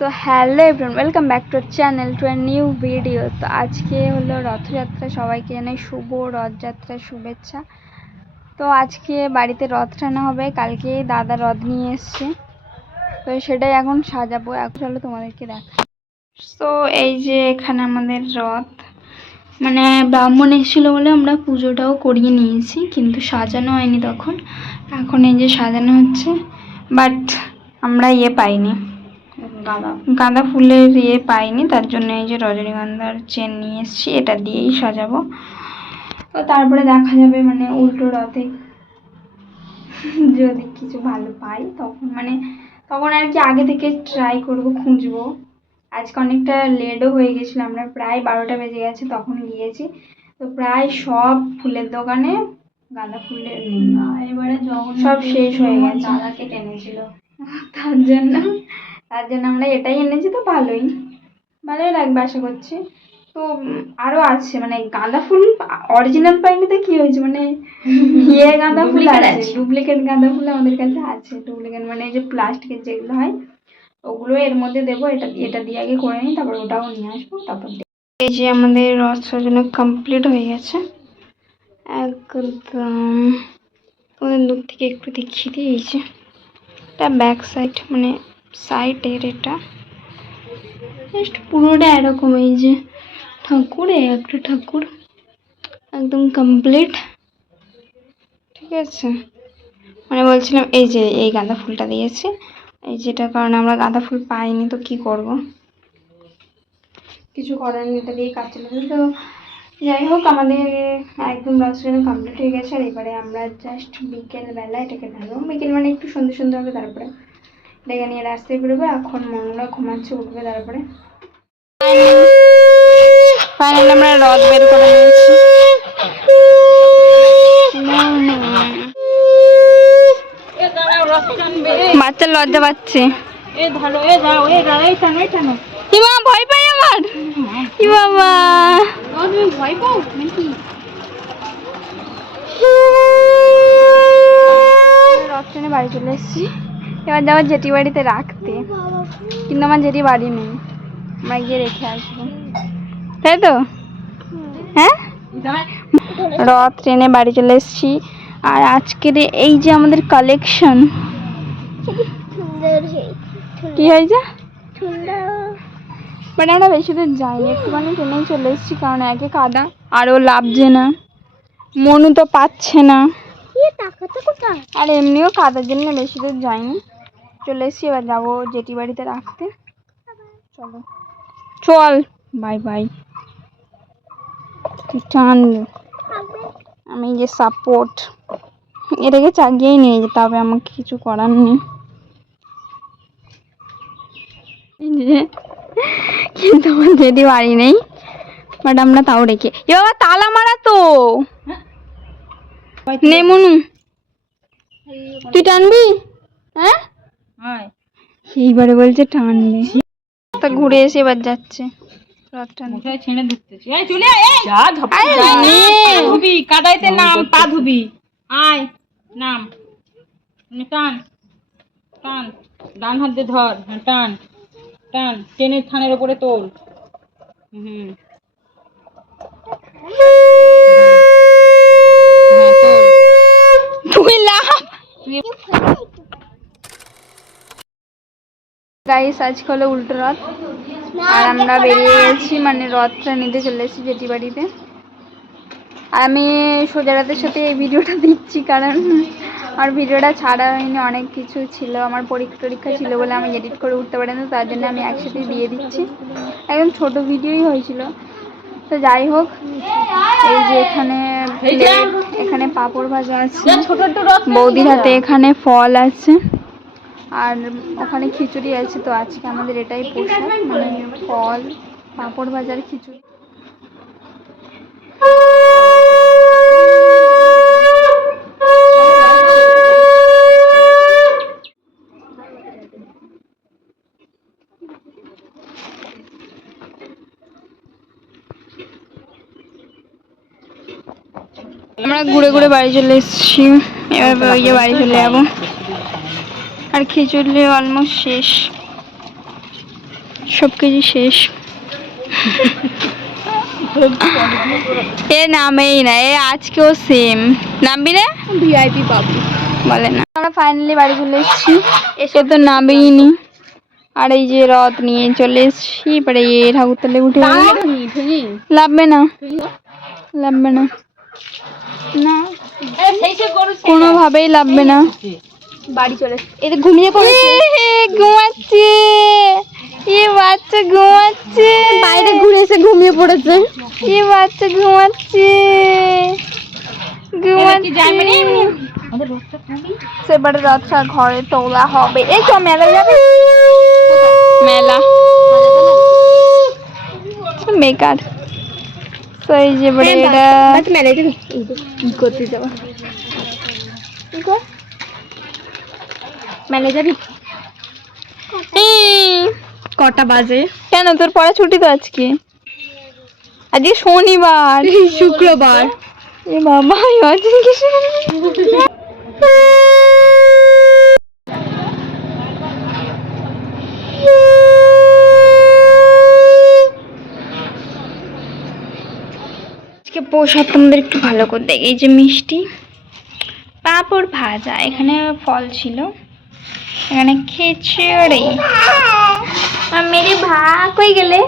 So hello everyone, welcome back to channel to a new video. তো আজকে হলো রথযাত্রা, সবাইকে জানাই শুভ রথযাত্রার শুভেচ্ছা। তো আজকে বাড়িতে রথ টানা হবে, কালকে দাদা রথ নিয়ে এসছে, তো সেটাই এখন সাজাবো। এখন চলো তোমাদেরকে দেখা। তো এই যে এখানে আমাদের রথ, মানে ব্রাহ্মণ এসেছিলো বলে আমরা পুজোটাও করিয়ে নিয়েছি, কিন্তু সাজানো হয়নি তখন। এখন এই যে সাজানো হচ্ছে, বাট আমরা পাইনি, গাঁদা ফুলের পাইনি, তার জন্য এই যে রজনীগন্ধার চেন নিয়ে এসেছি, এটা দিয়েই সাজাবো। তো তারপরে দেখা যাবে, মানে উল্টো রথে যদি কিছু ভালো পাই তখন আর কি আগে থেকে ট্রাই করবো, খুঁজবো। আজকে অনেকটা লেটও হয়ে গেছিলো, আমরা প্রায় 12টা বেজে গেছে তখন গিয়েছি। তো প্রায় সব ফুলের দোকানে গাঁদা ফুলের নেই, এবারে সব শেষ হয়ে গেছে, দাদাকে টেনেছিল। তার জন্য আমরা এটাই এনেছি। তো ভালোই লাগবে আশা করছি। তো আরো আছে, মানে গাঁদা ফুল অরিজিনাল পাইনি তো কি হয়েছে, মানে গাঁদা ফুল আছে, ডুপ্লিকেট গাঁদা ফুল আমাদের কাছে আছে। ডুপ্লিকেট মানে এই যে প্লাস্টিকের যেগুলো হয় ওগুলো এর মধ্যে দেবো। এটা দিয়ে আগে করে নিই, তারপর ওটাও নিয়ে আসবো, তারপর এই যে আমাদের রথ সাজানো কমপ্লিট হয়ে গেছে একদম। ওদের দূর থেকে একটু দেখিয়ে দিয়েছে, এটা ব্যাক সাইড, মানে সাইডের এটা জাস্ট পুরোটা এরকম। এই যে ঠাকুর, একটা ঠাকুর একদম কমপ্লিট, ঠিক আছে। মানে বলছিলাম এই যে এই গাঁদা ফুলটা দিয়েছে, এই যেটা, কারণ আমরা গাঁদা ফুল পাইনি, তো কি করব, কিছু করার নেই, এটা দিয়ে কাজ চলে। তো যাই হোক, আমাদের একদম রথটা কমপ্লিট হয়ে গেছে। আর এবারে আমরা জাস্ট বিকেলবেলা এটাকে ঢালবো, বিকেল মানে একটু সন্ধ্যে সন্ধ্যে হবে, তারপরে ডেকে নিয়ে রাস্তায় বেরোবে। এখন মনরা ঘুমাচ্ছে, উঠবে তারপরে। ফাইনালি আমরা রথ বের করে নিয়েছি। বাচ্চা লজ্জা পাচ্ছে, ভয় পাই আমার, কি বাবা ভয় পাও নাকি? রথ ট্রেনে বাড়ি চলে এসেছি, এবার যাবো জেঠি বাড়িতে রাখতে, কিন্তু আমার জেঠি বাড়ি নেই, আমরা গিয়ে রেখে আসবো, তাই তো? হ্যাঁ, রথ ট্রেনে বাড়ি চলে এসেছি। আর আজকের এই যে আমাদের কালেকশন, কি হয়েছে, বাট আমরা বেশি দূর যাইনি, একটুখানি ট্রেনেই চলে এসেছি, কারণ একে কাদা, আরও লাভছে না, মনু তো পাচ্ছে না, আর এমনিও কাদার জন্য বেশি দূর যাইনি, চলে এসেছি। এবার যাবো জেঠি বাড়িতে রাখতে, চলো চল, বাই বাই। টান, আমি যে সাপোর্ট, এটাকে চাগিয়েই নিয়ে যেতে হবে, আমাকে কিছু করার নেই। কিন্তু আমার জেঠি বাড়ি নেই, বাট আমরা তাও রেখে, এ বাবা তালা মারা তো, নে মনু, তুই টানবি? হ্যাঁ, এইবারে বলছে টানবে, তা ঘুরে এসে এবার যাচ্ছে রথ টানতে। ছেড়ে ঢুকতেছি, কাদাইতে নাম, পা ধুবি, আয় নাম, টান টান, ডান হাত দিয়ে ধর, টান টান, ট্রেনের থানের উপরে তোল, গাইস আজকে হলো উল্টো রথ, আর আমরা বেরিয়ে গেছি, মানে রথটা নিতে চলে এসেছি জেঠি বাড়িতে। আর আমি সোজা রাতের সাথে এই ভিডিওটা দিচ্ছি, কারণ আমার ভিডিওটা ছাড়া হয়নি, অনেক কিছু ছিল, আমার পরীক্ষা ছিল বলে আমি এডিট করে উঠতে পারি না, তার জন্য আমি একসাথে দিয়ে দিচ্ছি, একদম ছোট ভিডিওই হয়েছিল। তো যাই হোক, এই যে এখানে পাঁপড় ভাজা আছে, বৌদির হাতে এখানে ফল আছে, আর ওখানে খিচুড়ি আছে। তো আজকে আমাদের এটাই পোশাক, মানে ফল, পাঁপড় ভাজার খিচুড়ি। আমরা ঘুরে ঘুরে বাড়ি চলে এসেছি, এবার ওই যে বাড়ি চলে যাবো, আর খিচুড়ি অলমোস্ট শেষ। সব কিছু শেষ। এ নামেই না, এ আজকেও সেম নামবি রে, ভিআইপি পাবি বলে না। আমরা ফাইনালি বাড়ি চলে এসেছি, এসে তো নামেই নি। আর এই যে রথ নিয়ে চলে এসেছি, এবারে ঠাকুরতলায় উঠে লাভবে না, লাভবে না, না কোনোভাবেই লাভবে না। বাড়ি চলে এসে ঘুমিয়ে পড়েছে, ঘুমাচ্ছে, এ বাচ্চা ঘুমাচ্ছে, বাইরে ঘুরে এসে ঘুমিয়ে পড়েছে, এ বাচ্চা ঘুমাচ্ছে, সেবারে রথটা ঘরে তোলা হবে। এই তো মেলা যাবে, মেলা বেকার। তো এই যে এটা মেলায় কি করতে যাবো, মেলায় যাবি? কটা বাজে? কেন তোর পড়া ছুটি তো আজকে? আজকে শনিবার, শুক্রবার। এ বাবা আজকে আজকে প্রসাদ তোমাদের একটু ভালো করে দেখ। এই যে মিষ্টি, পাঁপড় ভাজা, এখানে ফল ছিল, এখানে খিচুড়ি। মেরে ভা কই গেলে?